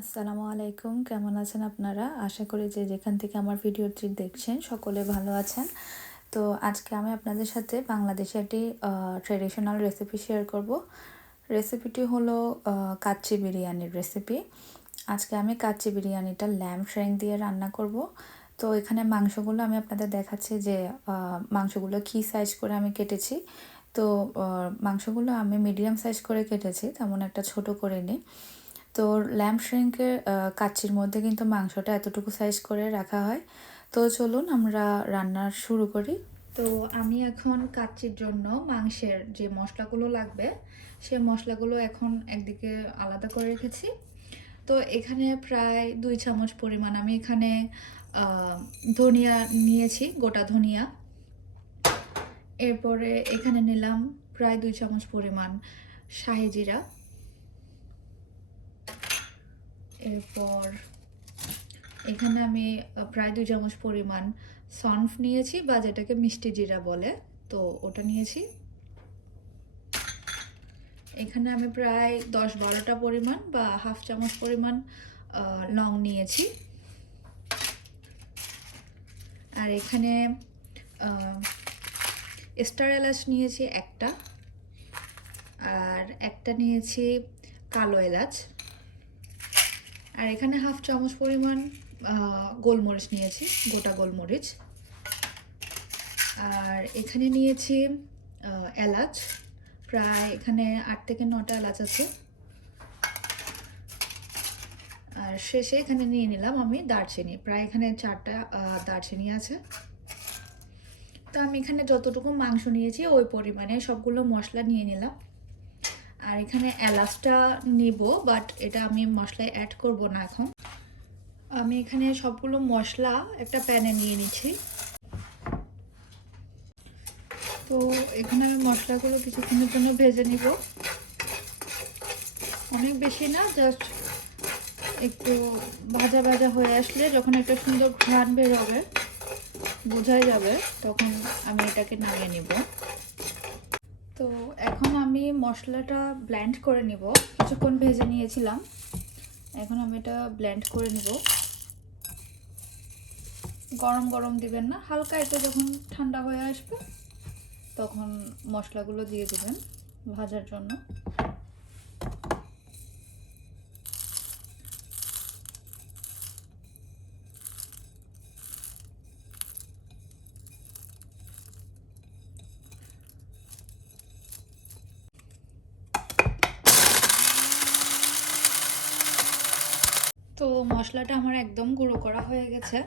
আসসালামু আলাইকুম, কেমন আছেন আপনারা? আশা করি যে যেখান থেকে আমার ভিডিওটি দেখছেন সকলে ভালো আছেন। তো আজকে আমি আপনাদের সাথে বাংলাদেশে একটি ট্রেডিশনাল রেসিপি শেয়ার করব। রেসিপিটি হলো কাচ্চি বিরিয়ানির রেসিপি। আজকে আমি কাচ্চি বিরিয়ানিটা ল্যাম্ব শ্র্যাঙ্ক দিয়ে রান্না করব। তো এখানে মাংসগুলো আমি আপনাদের দেখাচ্ছি যে মাংসগুলো কী সাইজ করে আমি কেটেছি। তো মাংসগুলো আমি মিডিয়াম সাইজ করে কেটেছি, তেমন একটা ছোট করিনি। তো ল্যাম্ব শ্রিঙ্কের কাচ্চির মধ্যে কিন্তু মাংসটা এতটুকু সাইজ করে রাখা হয়। তো চলুন আমরা রান্না শুরু করি। তো আমি এখন কাচ্চির জন্য মাংসের যে মশলাগুলো লাগবে সে মশলাগুলো এখন একদিকে আলাদা করে রেখেছি। তো এখানে প্রায় 2 চামচ পরিমাণ আমি এখানে ধনিয়া নিয়েছি, গোটা ধনিয়া। এরপরে এখানে নিলাম প্রায় 2 চামচ পরিমাণ শাহি জিরা। এরপর এখানে আমি প্রায় 2 চামচ পরিমাণ সনফ নিয়েছি, বা যেটাকে মিষ্টি জিরা বলে, তো ওটা নিয়েছি। এখানে আমি প্রায় 10-12টা পরিমাণ বা হাফ চামচ পরিমাণ লং নিয়েছি। আর এখানে স্টার এলাচ নিয়েছি একটা, আর একটা নিয়েছি কালো এলাচ। আর এখানে হাফ চামচ পরিমাণ গোলমরিচ নিয়েছি, গোটা গোলমরিচ। আর এখানে নিয়েছি এলাচ, প্রায় এখানে 8 থেকে 9টা এলাচ আছে। আর শেষে এখানে নিয়ে নিলাম আমি দারচিনি, প্রায় এখানে 4টা দারচিনি আছে। তো আমি এখানে যতটুকু মাংস নিয়েছি ওই পরিমাণে সবগুলো মশলা নিয়ে নিলাম। আর এখানে এলাচটা নিব, বাট এটা আমি মশলায় অ্যাড করব না এখন। আমি এখানে সবগুলো মশলা একটা প্যানে নিয়ে নিচ্ছি। তো এখানে আমি মশলাগুলো কিছুক্ষণের জন্য ভেজে নিব, অনেক বেশি না, জাস্ট একটু ভাজা ভাজা হয়ে আসলে যখন একটা সুন্দর ঘ্রাণ বের হবে, বোঝাই যাবে, তখন আমি এটাকে নামিয়ে নিব। তো এখন আমি মশলাটা ব্লেন্ড করে নিব। কিছুক্ষণ ভেজে নিয়েছিলাম, এখন আমি এটা ব্লেন্ড করে নিব। গরম গরম দিবেন না, হালকা একটু যখন ঠান্ডা হয়ে আসবে তখন মশলাগুলো দিয়ে দিবেন ভাজার জন্য। তো মশলাটা আমার একদম গুঁড়ো করা হয়ে গেছে,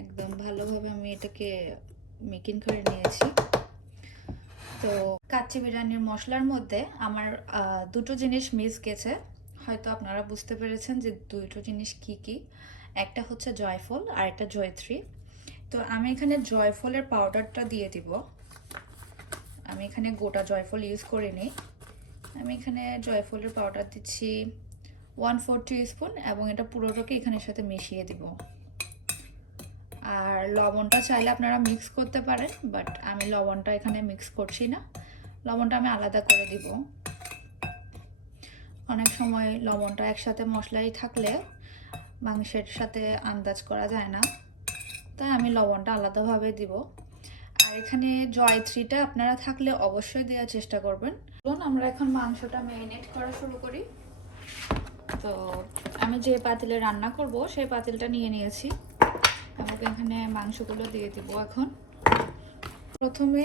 একদম ভালোভাবে আমি এটাকে মেকিং করে নিয়েছি। তো কাচ্চি বিরিয়ানির মশলার মধ্যে আমার দুটো জিনিস মিস গেছে, হয়তো আপনারা বুঝতে পেরেছেন যে দুটো জিনিস কি কি। একটা হচ্ছে জয়ফল আর একটা জয়ত্রী। তো আমি এখানে জয়ফলের পাউডারটা দিয়ে দিব। আমি এখানে গোটা জয়ফল ইউজ করিনি, আমি এখানে জয়ফলের পাউডার দিচ্ছি 1/4 টিস্পুন, এবং এটা পুরোটাকে এখানের সাথে মিশিয়ে দিব। আর লবণটা চাইলে আপনারা মিক্স করতে পারেন, বাট আমি লবণটা এখানে মিক্স করছি না, লবণটা আমি আলাদা করে দিব। অনেক সময় লবণটা একসাথে মশলাই থাকলে মাংসের সাথে আন্দাজ করা যায় না, তাই আমি লবণটা আলাদাভাবে দিব। আর এখানে জয়ত্রীটা আপনারা থাকলে অবশ্যই দেওয়ার চেষ্টা করবেন। আমরা এখন মাংসটা ম্যারিনেট করা শুরু করি। তো আমি যে পাতিলে রান্না করব সেই পাতিলটা নিয়ে নিয়েছি, এবং এখানে মাংসগুলো দিয়ে দিব। এখন প্রথমে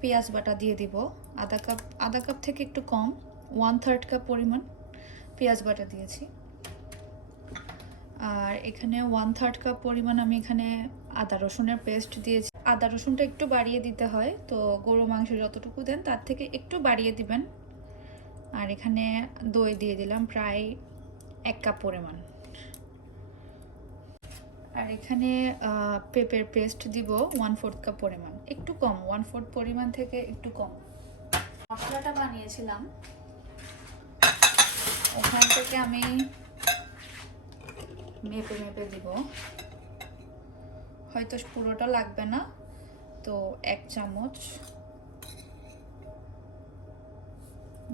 পেঁয়াজ বাটা দিয়ে দিব, আধা কাপ থেকে একটু কম, 1/3 কাপ পরিমাণ পেঁয়াজ বাটা দিয়েছি। আর এখানে 1/3 কাপ পরিমাণ আমি এখানে আদা রসুনের পেস্ট দিয়েছি। আদা রসুনটা একটু বাড়িয়ে দিতে হয়, তো গরু মাংস যতটুকু দেন তার থেকে একটু বাড়িয়ে দিবেন। আর এখানে দই দিয়ে দিলাম প্রায় 1 কাপ পরিমাণ। আর এখানে পেঁপের পেস্ট দিব 1/4 কাপ পরিমাণ, একটু কম, 1/4 পরিমাণ থেকে একটু কম। মশলাটা বানিয়েছিলাম ওখান থেকে আমি মেপে মেপে দিব, হয়তো পুরোটা লাগবে না। তো 1 চামচ,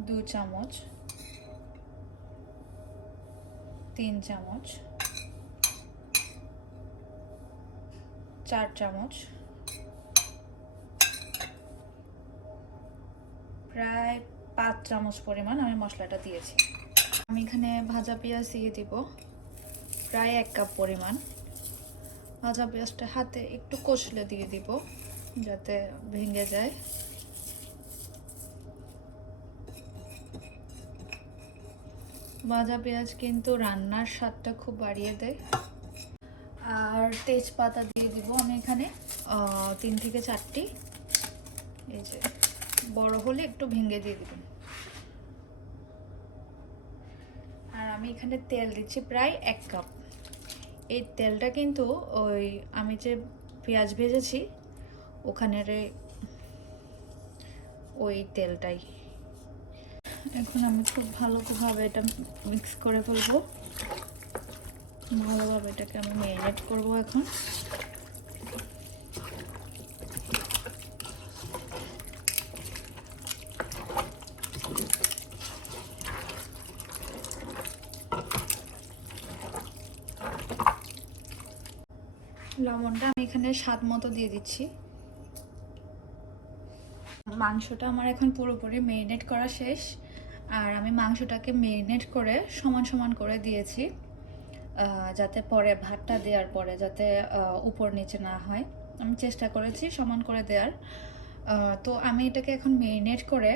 2 চামচ, 3 চামচ, 4 চামচ, প্রায় 5 চামচ পরিমাণ আমি মশলাটা দিয়েছি। আমি এখানে ভাজা পেঁয়াজ দিয়ে দিব প্রায় 1 কাপ পরিমাণ। ভাজা পেঁয়াজটা হাতে একটু কষলে দিয়ে দিব যাতে ভেঙে যায়। ভাজা পেঁয়াজ কিন্তু রান্নার স্বাদটা খুব বাড়িয়ে দেয়। আর তেজপাতা দিয়ে দিব আমি এখানে 3 থেকে 4টি। এই যে বড় হলে একটু ভেঙে দিয়ে দিবেন। আর আমি এখানে তেল দিচ্ছি প্রায় 1 কাপ। এই তেলটা কিন্তু ওই আমি যে পেঁয়াজ ভেজেছি ওখানের ওই তেলটাই। এখন আমি খুব ভালোভাবে এটা মিক্স করে ফেলবো। ভালোভাবে এটাকে আমি ম্যারিনেট করবো এখন। লবণটা আমি এখানে স্বাদ মতো দিয়ে দিচ্ছি। মাংসটা আমার এখন পুরোপুরি ম্যারিনেট করা শেষ। আর আমি মাংসটাকে ম্যারিনেট করে সমান সমান করে দিয়েছি যাতে পরে ভাতটা দেওয়ার পরে যাতে উপর নিচে না হয়। আমি চেষ্টা করেছি সমান করে দেওয়ার। তো আমি এটাকে এখন ম্যারিনেট করে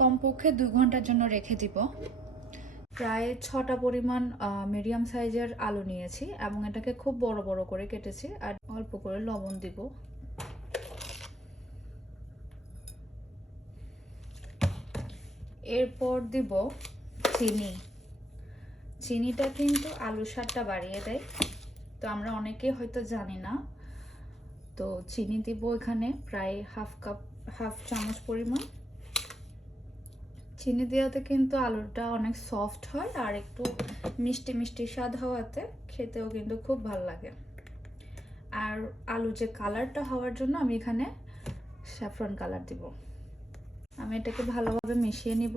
কমপক্ষে 2 ঘন্টার জন্য রেখে দিব। প্রায় 6টা পরিমাণ মিডিয়াম সাইজের আলু নিয়েছি এবং এটাকে খুব বড় বড় করে কেটেছি। আর অল্প করে লবণ দিব। এরপর দিব চিনি। চিনিটা কিন্তু আলুর স্বাদটা বাড়িয়ে দেয়, তো আমরা অনেকেই হয়তো জানি না। তো চিনি দিব এখানে প্রায় হাফ চামচ পরিমাণ। চিনি দেওয়াতে কিন্তু আলুটা অনেক সফট হয় আর একটু মিষ্টি মিষ্টি স্বাদ হওয়াতে খেতেও কিন্তু খুব ভালো লাগে। আর আলু যে কালারটা হওয়ার জন্য আমি এখানে স্যাফরন কালার দিব। আমি এটাকে ভালোভাবে মিশিয়ে নিব।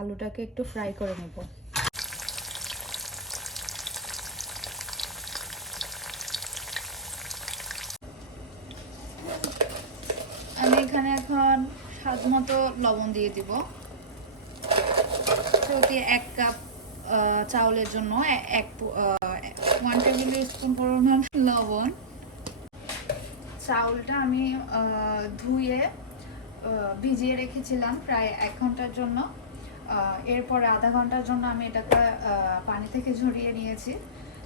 আলুটাকে একটু ফ্রাই করে নেব। আমি এখানে এখন স্বাদ মতো লবণ দিয়ে দিব। প্রতি 1 কাপ চাউলের জন্য 1 টেবিল স্পুন পরিমাণ লবণ। চাউলটা আমি ধুয়ে ভিজিয়ে রেখেছিলাম প্রায় 1 ঘন্টার জন্য। এরপরে আধা ঘন্টার জন্য আমি এটাকে পানি থেকে ঝরিয়ে নিয়েছি।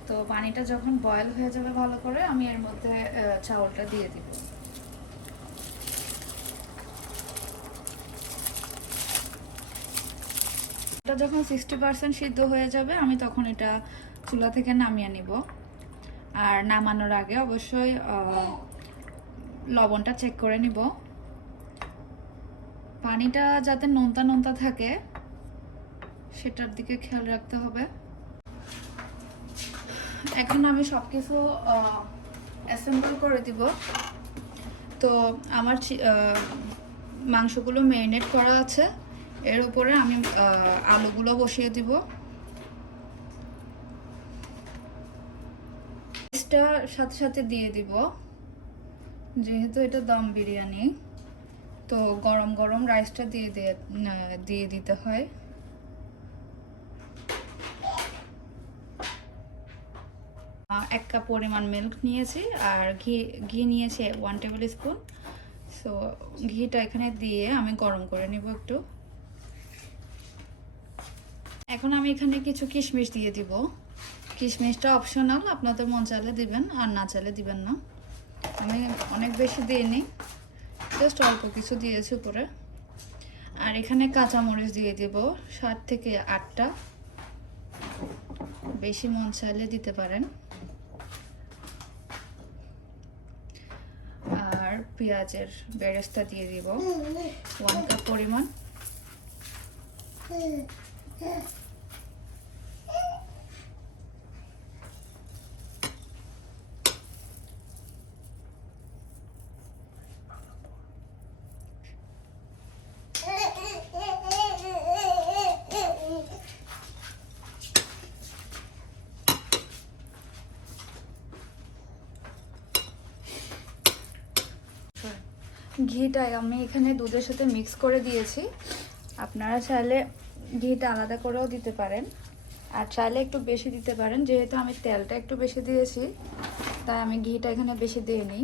তো পানিটা যখন বয়েল হয়ে যাবে ভালো করে আমি এর মধ্যে চাউলটা দিয়ে দিব। এটা যখন 60% সিদ্ধ হয়ে যাবে আমি তখন এটা চুলা থেকে নামিয়ে নিব। আর নামানোর আগে অবশ্যই লবণটা চেক করে নিব। পানিটা যাতে নোনতা নোনতা থাকে সেটার দিকে খেয়াল রাখতে হবে। এখন আমি সবকিছু অ্যাসেম্বল করে দিব। তো আমার মাংসগুলো ম্যারিনেট করা আছে, এর উপরে আমি আলুগুলো বসিয়ে দিব। রাইসটা সাথে সাথে দিয়ে দিব, যেহেতু এটা দম বিরিয়ানি তো গরম গরম রাইসটা দিয়ে দিতে হয়। এক কাপ পরিমাণ মিল্ক নিয়েছি আর ঘি নিয়েছি 1 টেবিল স্পুন। সো ঘিটা এখানে দিয়ে আমি গরম করে নিব একটু। এখন আমি এখানে কিছু কিশমিশ দিয়ে দিব। কিশমিশটা অপশনাল, আপনাদের মন চাইলে দিবেন আর না চাইলে দিবেন না। আমি অনেক বেশি দিইনি, জাস্ট অল্প কিছু দিয়েছি উপরে। আর এখানে কাঁচামরিচ দিয়ে দিব 7 থেকে 8টা, বেশি মন চাইলে দিতে পারেন। আর পেঁয়াজের বেরেস্তা দিয়ে দিব 1 কাপ পরিমাণ। ঘিটা আমি এখানে দুধের সাথে মিক্স করে দিয়েছি। আপনারা চাইলে ঘিটা আলাদা করেও দিতে পারেন, আর চাইলে একটু বেশি দিতে পারেন। যেহেতু আমি তেলটা একটু বেশি দিয়েছি, তাই আমি ঘিটা এখানে বেশি দিইনি।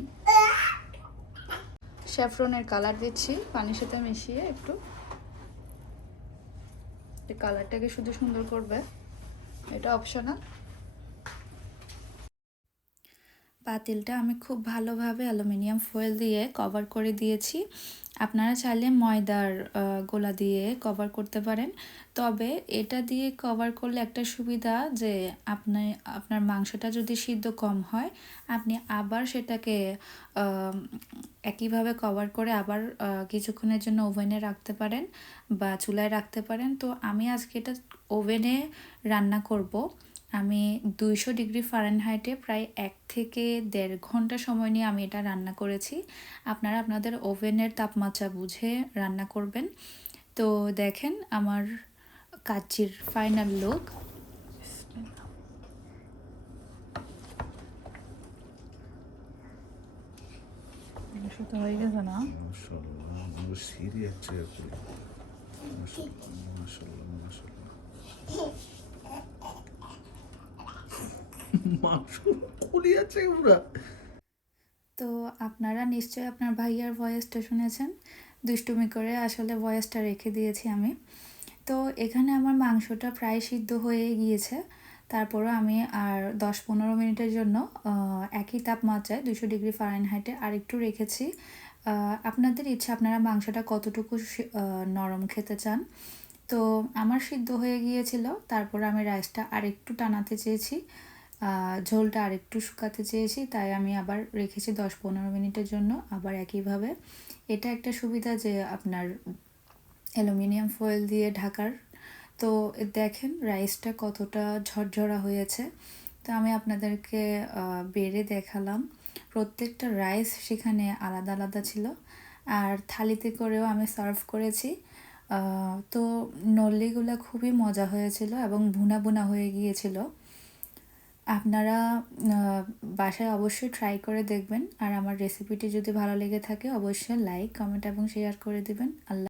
স্যাফরনের কালার দিচ্ছি পানির সাথে মিশিয়ে একটু, কালারটাকে শুধু সুন্দর করবে, এটা অপশনাল। পাতিলটা আমি খুব ভালোভাবে অ্যালুমিনিয়াম ফয়েল দিয়ে কভার করে দিয়েছি। আপনারা চাইলে ময়দার গোলা দিয়ে কভার করতে পারেন, তবে এটা দিয়ে কভার করলে একটা সুবিধা যে আপনার মাংসটা যদি সিদ্ধ কম হয়, আপনি আবার সেটাকে একইভাবে কভার করে আবার কিছুক্ষণের জন্য ওভেনে রাখতে পারেন বা চুলায় রাখতে পারেন। তো আমি আজকে এটা ওভেনে রান্না করব। আমি 200 ডিগ্রি ফারেনহাইটে প্রায় 1 থেকে 1.5 ঘন্টা সময় নিয়ে আমি এটা রান্না করেছি। আপনারা আপনাদের ওভেনের তাপমাত্রা বুঝে রান্না করবেন। তো দেখেন আমার কাচ্চির ফাইনাল লুক। তো হয়ে গেছে না? তো আপনারা নিশ্চয়ই আপনার ভাইয়ার ভয়েসটা শুনেছেন, দুষ্টুমি করে আসলে ভয়েসটা রেখে দিয়েছি আমি। তো এখানে আমার মাংসটা প্রায় সিদ্ধ হয়ে গিয়েছে, তারপরও আমি আর 10-15 মিনিটের জন্য একই তাপমাত্রায় 200 ডিগ্রি ফারেনহাইটে আরেকটু রেখেছি। আপনাদের ইচ্ছা আপনারা মাংসটা কতটুকু নরম খেতে চান। তো আমার সিদ্ধ হয়ে গিয়েছিল, তারপর আমি রাইসটা আরেকটু টানাতে চেয়েছি, ঝোলটা আরেকটু শুকাতে চেয়েছি, তাই আমি আবার রেখেছি 10-15 মিনিটের জন্য আবার একইভাবে। এটা একটা সুবিধা যে আপনার অ্যালুমিনিয়াম ফয়েল দিয়ে ঢাকার। তো দেখেন রাইসটা কতটা ঝরঝরা হয়েছে। তো আমি আপনাদেরকে বেড়ে দেখালাম, প্রত্যেকটা রাইস সেখানে আলাদা আলাদা ছিল, আর থালিতে করেও আমি সার্ভ করেছি। তো নল্লিগুলো খুবই মজা হয়েছিল এবং ভুনা ভুনা হয়ে গিয়েছিল। আপনারা বাসায় অবশ্যই ট্রাই করে দেখবেন, আর আমার রেসিপিটি যদি ভালো লেগে থাকে অবশ্যই লাইক, কমেন্ট এবং শেয়ার করে দিবেন। আল্লাহ।